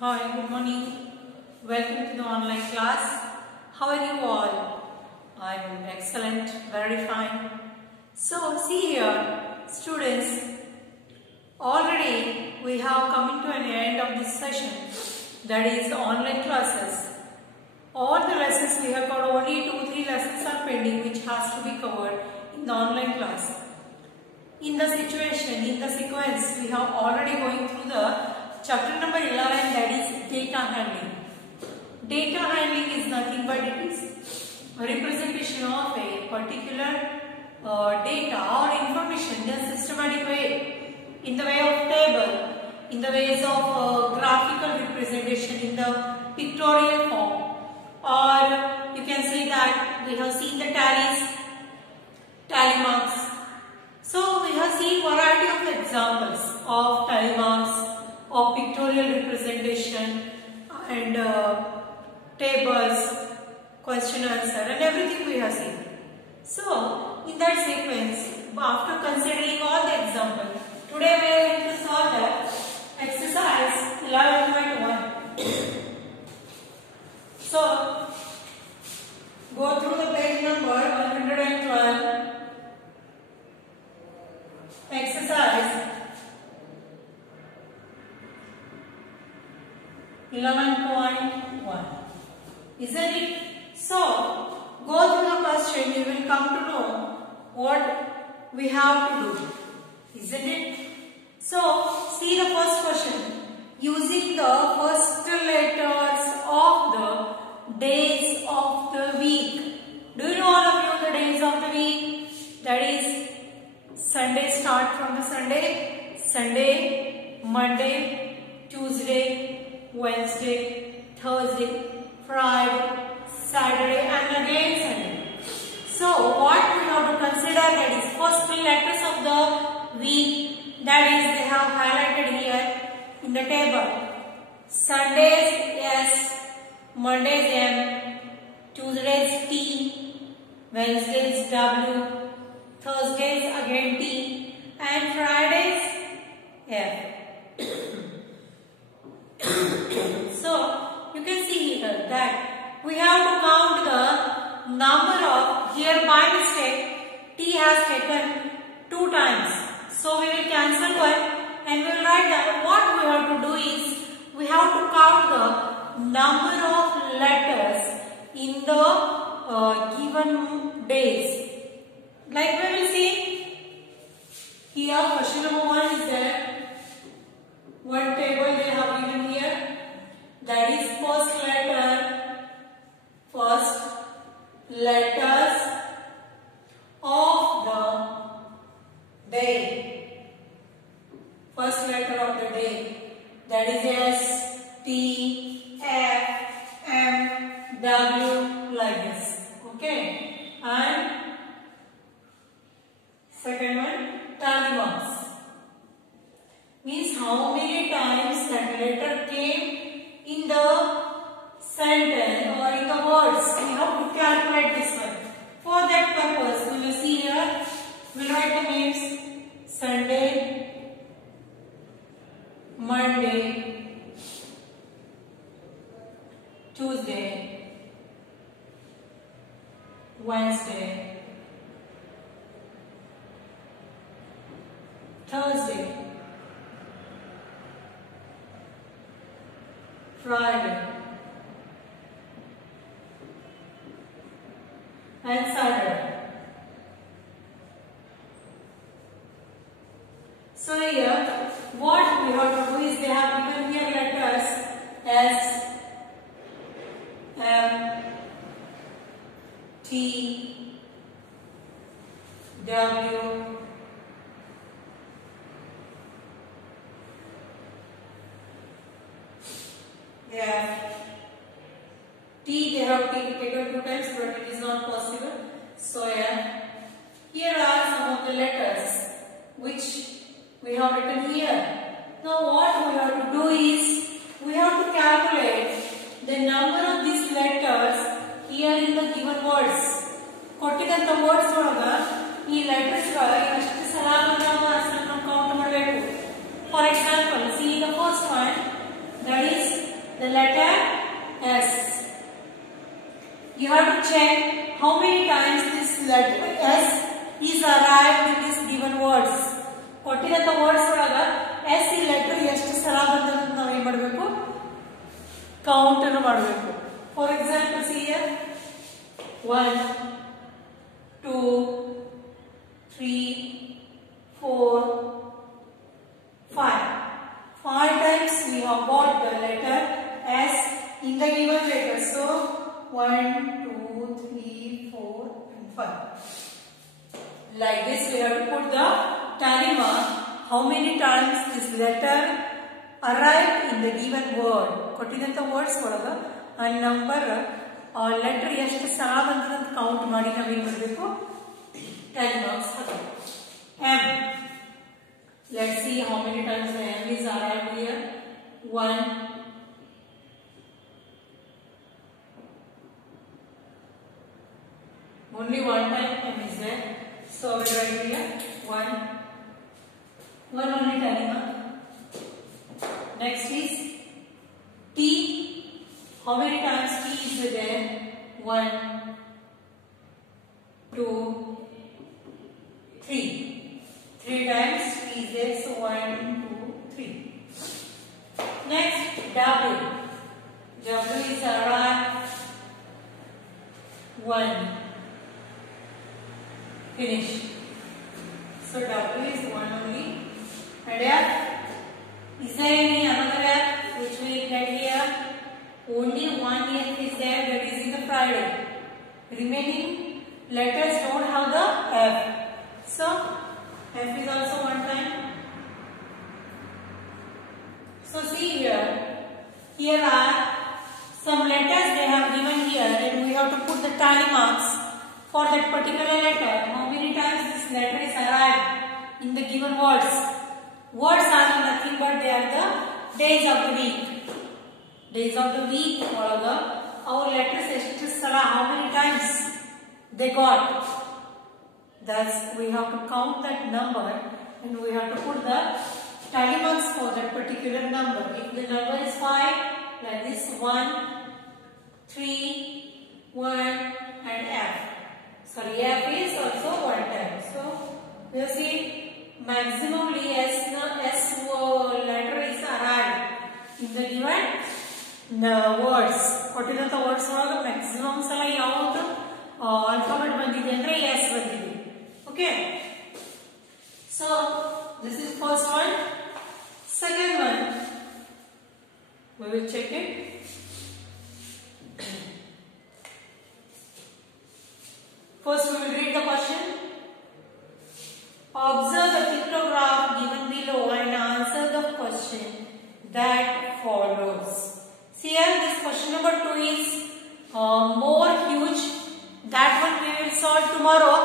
Hi, good morning. Welcome to the online class. How are you all? I'm excellent, very fine. So, see here, students, already we have come to an end of this session, that is online classes. All the lessons we have got, only 2-3 lessons are pending which has to be covered in the online class. In the situation, in the sequence, we have already going through the chapter number 11, that is data handling. Data handling is nothing but it is a representation of a particular data or information in a systematic way, in the way of table, in the ways of graphical representation, in the pictorial form, or you can say that we have seen the tallies, tally marks. So we have seen variety of examples of tally marks, of pictorial representation and tables, question answer and everything we have seen. So in that sequence, after considering all the examples, today we are going to solve the exercise 11.1. So go through the page number 112. Exercise 11.1. Isn't it? So, go through the question, you will come to know what we have to do. Isn't it? So, see the first question. Using the first letters of the days of the week. Do you know all of you the days of the week? That is Sunday, start from the Sunday, Monday, Tuesday, Wednesday, Thursday, Friday, Saturday and again Sunday. So what we have to consider, that is first 3 letters of the week, that is they have highlighted here in the table. Sundays S, Mondays M, Tuesdays T, Wednesdays W, Thursdays again T and Fridays F. So you can see here that we have to count the number of, here by mistake T has taken 2 times. So we will cancel one and we will write that what we have to do is we have to count the number of letters in the given days. Like we will see here, question number 1 is there. One table they have given here. That is first letters of the day. First letter of the day. That is S, T, F, M, W, like this. Okay. And second one, tally marks. Means how many times that letter came in the sentence or in the words. We have to calculate this one. For that purpose, we will see here, we will write the names Sunday, Monday, Tuesday, Wednesday, Thursday, Friday and Saturday. So here what we have to do is they have given here letters S, M, T, W, F. T they have taken 2 times, but it is not possible. So yeah, here are some of the letters which we have written here. Now what we have to do is we have to calculate the number of these letters here in the given words. ಕೊಟ್ಟಿದಂತ words ಒಳಗ ಈ letters ಗಳ ಎಷ್ಟು ಸಲ ನಾವು count ಮಾಡಬೇಕು. For example, see the first one, that is check how many times this letter S is arrived in this given words. ಕೊಟ್ಟಿದಂತ words ಒಳಗ ಎಸ್ ಈ ಲೆಟರ್ ಎಷ್ಟು ಸಲ ಬಂದಂತ ನಾವು ಏನು ಮಾಡಬೇಕು, ಕೌಂಟ್ ಅನ್ನು ಮಾಡಬೇಕು. For example see here 1 2 3 4 5. 5 times we have got the letter S in the given letter. So 1 2 3 4 and 5. Like this we have to put the tally mark how many times this letter arrived in the given word. ಕೊಟ್ಟಿದಂತ words ಒಳಗ ಆ number ಆ letter ಎಷ್ಟು ಸಲ ಬಂತಂತ count ಮಾಡಿ ನಾವು ಏನು ಮಾಡಬೇಕು, tally marks ಹಾಕಬೇಕು. M. Let's see how many times the M is arrived here. 1 only one time M is there. So we write here 1 only tally mark. Next is T. How many times T is there? 1 2 3. 3 times T is there. So 1 2 3. Next W. W is arrived 1. Finish. So W is 1 only. And F. Is there any another F which we get here? Only one F is there, that is in the Friday. Remaining letters don't have the F. So F is also one time. So see here. Here are some letters they have given here, and we have to put the tally marks for that particular letter. How many times this letter is arrived in the given words. Words are nothing but they are the days of the week. Days of the week ಒಳಗ our letters ಎಷ್ಟು ಸಲ, how many times they got. Thus we have to count that number and we have to put the tally marks for that particular number. If the number is 5, like this 1 3 1 and F. Sorry, F is also one time. So we have seen maximumly S letter is arrived in the given words. ಕೊಟ್ಟಿದಂತ words ಒಳಗೆ maximum ಸಲ ಯಾವುದು alphabet ಬಂದಿದೆ ಅಂದ್ರೆ S ಬಂದಿದೆ. Okay. So this is first one. Second one, we will check it. First we will read the question. Observe the pictograph given below and answer the question that follows. See here, this question number 2 is more huge. That one we will solve tomorrow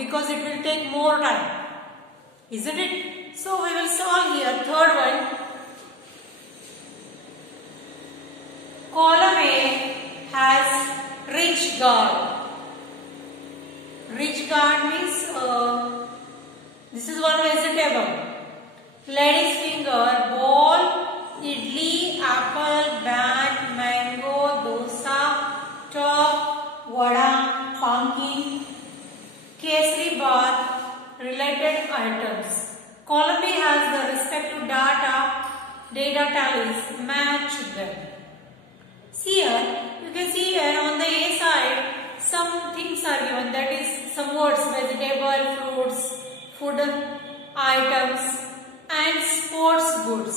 because it will take more time. Isn't it? So we will solve here. Third one. Column A has rich guard. Rich guard means this is one vegetable. Lady's finger, ball, idli, apple, ban, mango, dosa, top, vada, pumpkin, kesari bath, related items. Column B has the respective data tallies. Match them. See here, you can see here on the A side, some things are given, that is some words, vegetable, fruits, food items and sports goods.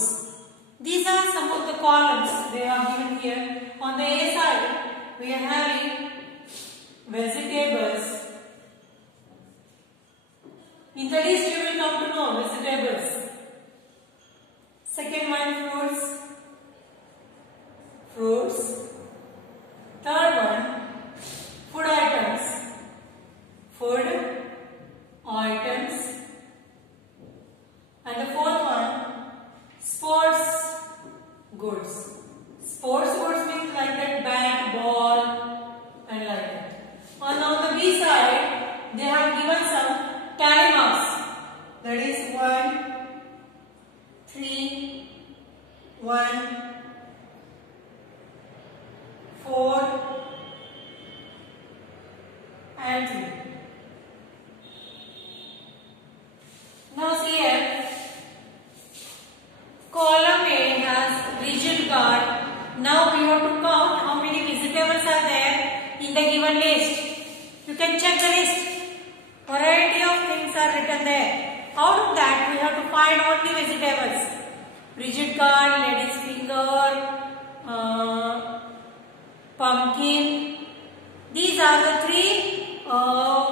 These are some of the columns they are given here. On the A side, we are having vegetables. In the list you will come to know vegetables. Second one, fruits. Third one, food items. And the fourth one, sports goods. Sports goods means like that bat, ball and like that. And on the B side, they have given some tally marks. That is 1 3 1 4 and 3. Now see here, column A has rigid guard. Now we have to count how many vegetables are there in the given list. You can check the list. Variety of things are written there. Out of that we have to find only vegetables. Rigid guard, lady's finger, pumpkin. These are the 3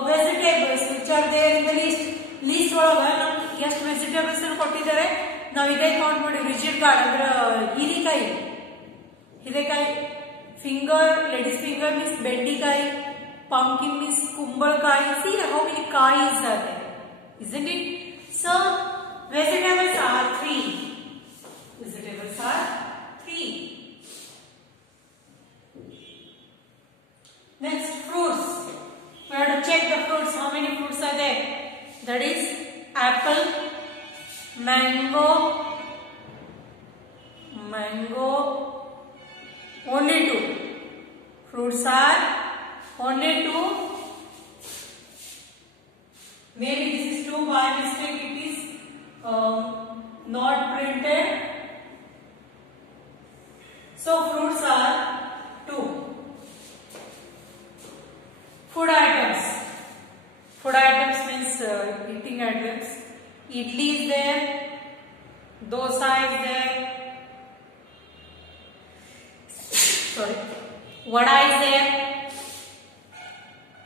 vegetables which are there in the list. List ಒಳಗೆ ನಮಗೆ ಎಷ್ಟು vegetables ಅನ್ನು ಕೊಟ್ಟಿದ್ದಾರೆ. ನಾವು ಇದೇ count ಮಾಡಿ. Rigid guard ಅಂದ್ರೆ ಹೀರೆಕಾಯಿ, ಫಿಂಗರ್, ಲೇಡೀಸ್ ಫಿಂಗರ್ ಮೀನ್ಸ್ ಬೆಂಡಿಕಾಯಿ, pumpkin means kumbalkai. See how many kais are there, isn't it? So vegetables are 3. Vegetables are 3. Next, fruits. We have to check the fruits. How many fruits are there? That is apple, mango, only 2. Fruits are only 2. Maybe this is 2 by mistake. It is not printed. So fruits are 2. Food items. Food items means eating items. Idli is there. Dosa is there. Sorry. Vada is there.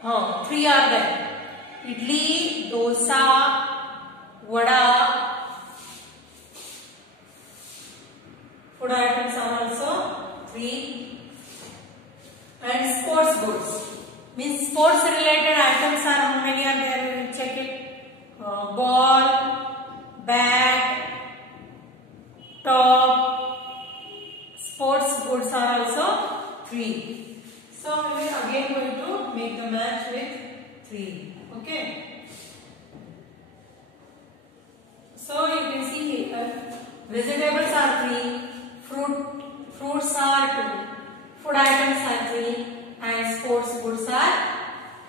3 are there. Idli, dosa, vada. Food items are also 3. And sports goods means sports related items are how many are there? We will check it. Ball, bat, top. Sports goods are also 3. So we are again going to make the match with 3. Okay. So you can see here, vegetables are 3, fruits are 2, food items are 3, and sports goods are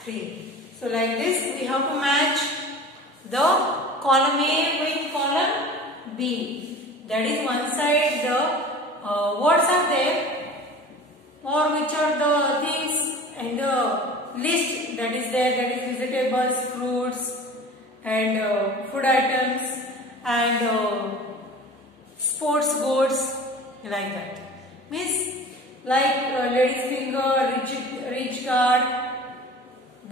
3. So like this, we have to match the column A with column B. That is one side the words are there, or which are the things and the list that is there, that is vegetables, fruits and food items and sports goods, like that. Means like lady's finger, ridge guard,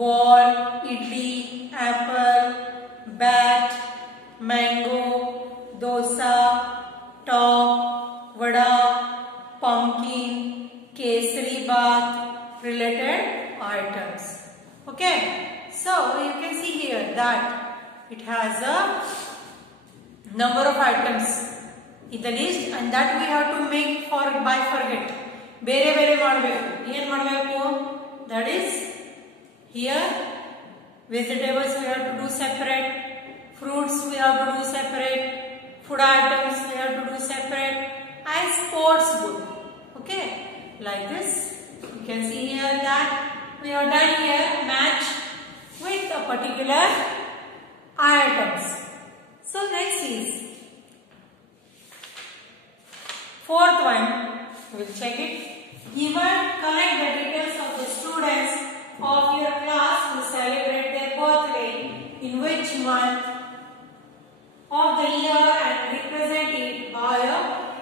ball, idli, apple, bat, mango, dosa, top, vada, pumpkin, kesari bath, related items. Okay, so you can see here that it has a number of items in the list, and that we have to make by forget. ಬೇರೆ ಬೇರೆ ಮಾಡಬೇಕು. ಏನು ಮಾಡಬೇಕು? That is here vegetables we have to do separate, fruits we have to do separate, food items we have to do separate, and sports good. Okay, like this. You can see here that we have done here match with a particular items. So next is 4th one. We will check it. Given, collect the details of the students of your class who celebrate their birthday in which month of the year and represent it by a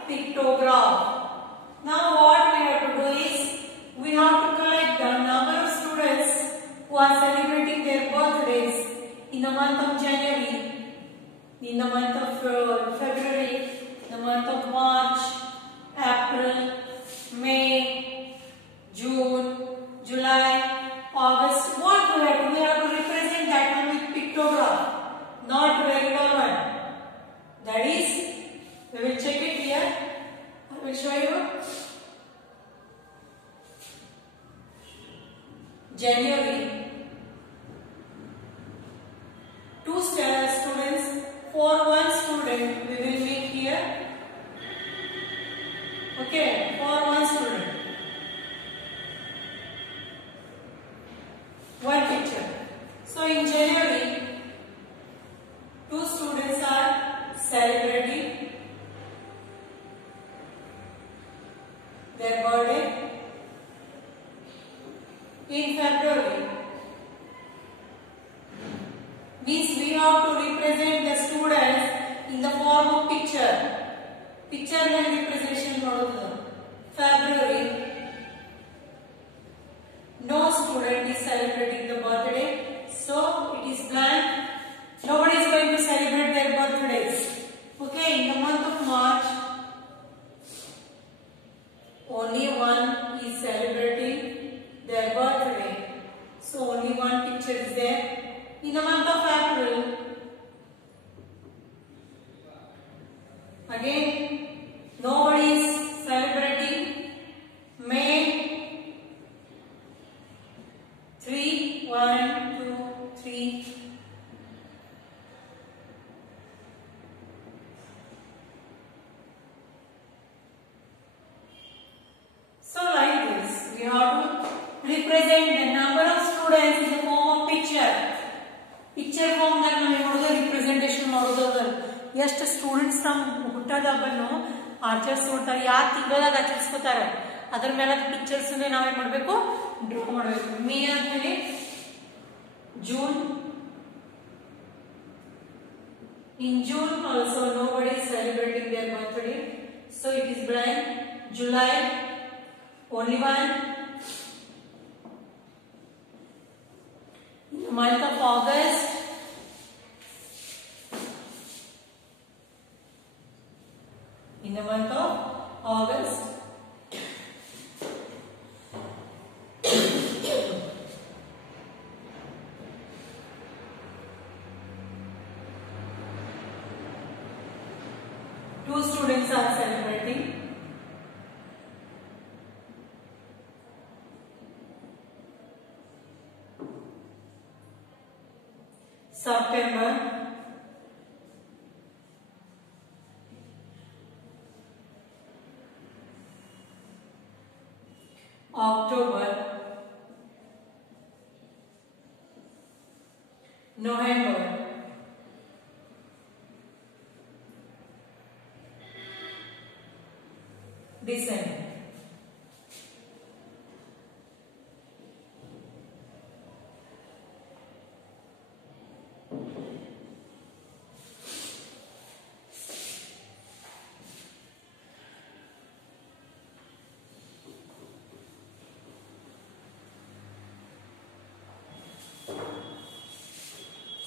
pictograph. Now what we have to do is, we have to collect the number of students who are celebrating their birthdays in the month of January, in the month of February, the month of March, April, May, June, July, August. What we have to do? We have to represent that one with pictograph, not regular one. That is, we will check it here. I will show you. January, 2 students, for 1 student we will make here. Okay, for 1 student. One picture. their birthday in February. Means we have to represent the students in the form of picture. Picture and representation model. February. No student is celebrating the birthday, so it is blank. Nobody is going to celebrate their birthdays. Okay, in the month of March, only one is celebrating their birthday. So only one picture is there. In the month of April, again nobody is celebrating. May 3, 1, 2, 3. So like this, we have to represent the number of students in the form of picture. Picture form that we have to representation model. ಎಷ್ಟು students ನಮ್ಮ ಹುಟ್ಟದ ಹಬ್ಬನ್ನು ಆಚರಿಸ್ಕೊಳ್ತಾರೆ, ಯಾವ ತಿಂಗಳದಾಗ ಆಚರಿಸ್ಕೊತಾರೆ ಅದ್ರ ಮೇಲೆ pictures ನಾವೇನ್ ಮಾಡಬೇಕು, draw ಮಾಡಬೇಕು. ಮೇ ಅಂದ್ಮೇಲೆ June. In June also nobody is celebrating their birthday, so it is blank. July, only one. In the month of August, in the month of August, two students are celebrating. September, October, November, December.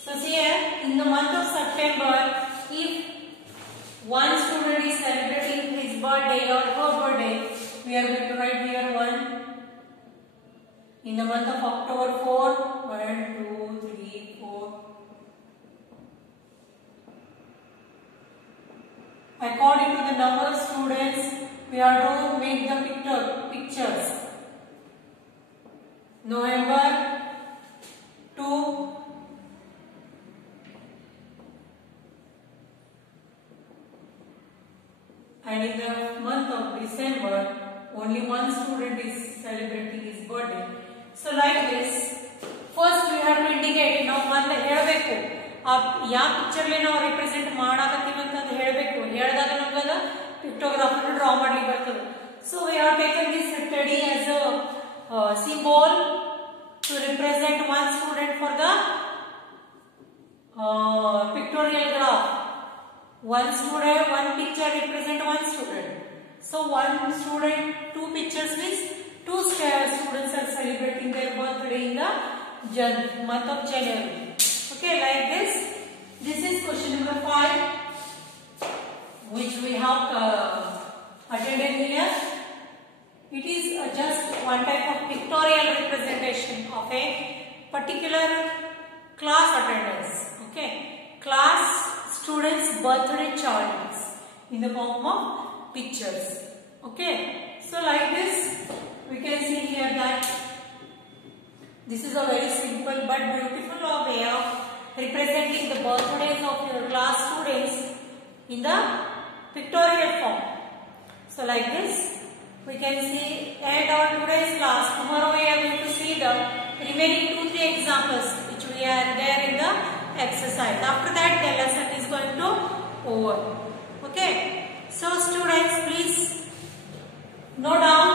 So here in the month of September, if one student is celebrating his birthday or her birthday, we are going to write here 1. In the month of October, 4. 1, 2, 3, 4. According to the number of students, we are to make the pictures. November, 2. And in the month of December, only one student is celebrating his birthday. So like this, first we have to indicate. Now ಮೊದಲು ಹೇಳಬೇಕು ಯಾವ picture ಲಿ ನಾವು represent ಮಾಡಾಕತ್ತೀವಿ ಅಂತ ಹೇಳಬೇಕು. ಹೇಳಿದಾಗ ನಮಗೆ ಅದು ಪಿಕ್ಟೋಗ್ರಾಫ್ ಅನ್ನು ಡ್ರಾ ಮಾಡ್ಲಿಕ್ಕೆ ಬರ್ತದೆ. So we have taken this teddy as a symbol to represent one student for the pictorial graph. One student, one picture represent one student. So one student, two pictures means two students are celebrating their birthday in the month of January. Okay, like this. This is question number 5, which we have attended here. It is just one type of pictorial representation of a particular class attendance. Okay, class students' birthday charts in the form of pictures. Okay, so like this, we can see here that this is a very simple but beautiful way of representing the birthdays of your class students in the pictorial form. So like this, we can see end our today's class. Tomorrow we are going to see the remaining 2-3 examples which we are there in the exercise. After that, the lesson is going to over. Okay, so students, please note down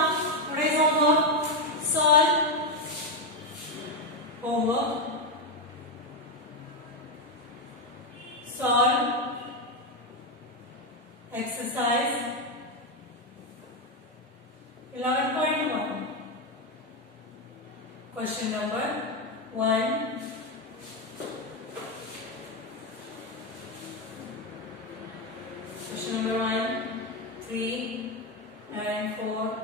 11.1. Question number 1. Question number 1, 3 and 4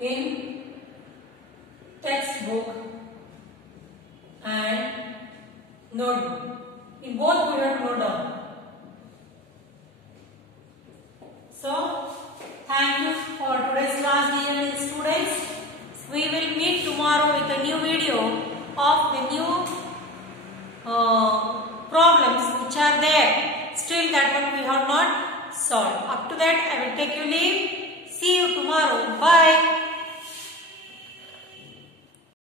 in textbook and notebook. In both we have to note down. So, thank you for today's class, dear students. We will meet tomorrow with a new video of the new problems which are there. Still that one we have not solved. Up to that I will take you leave. See you tomorrow. Bye.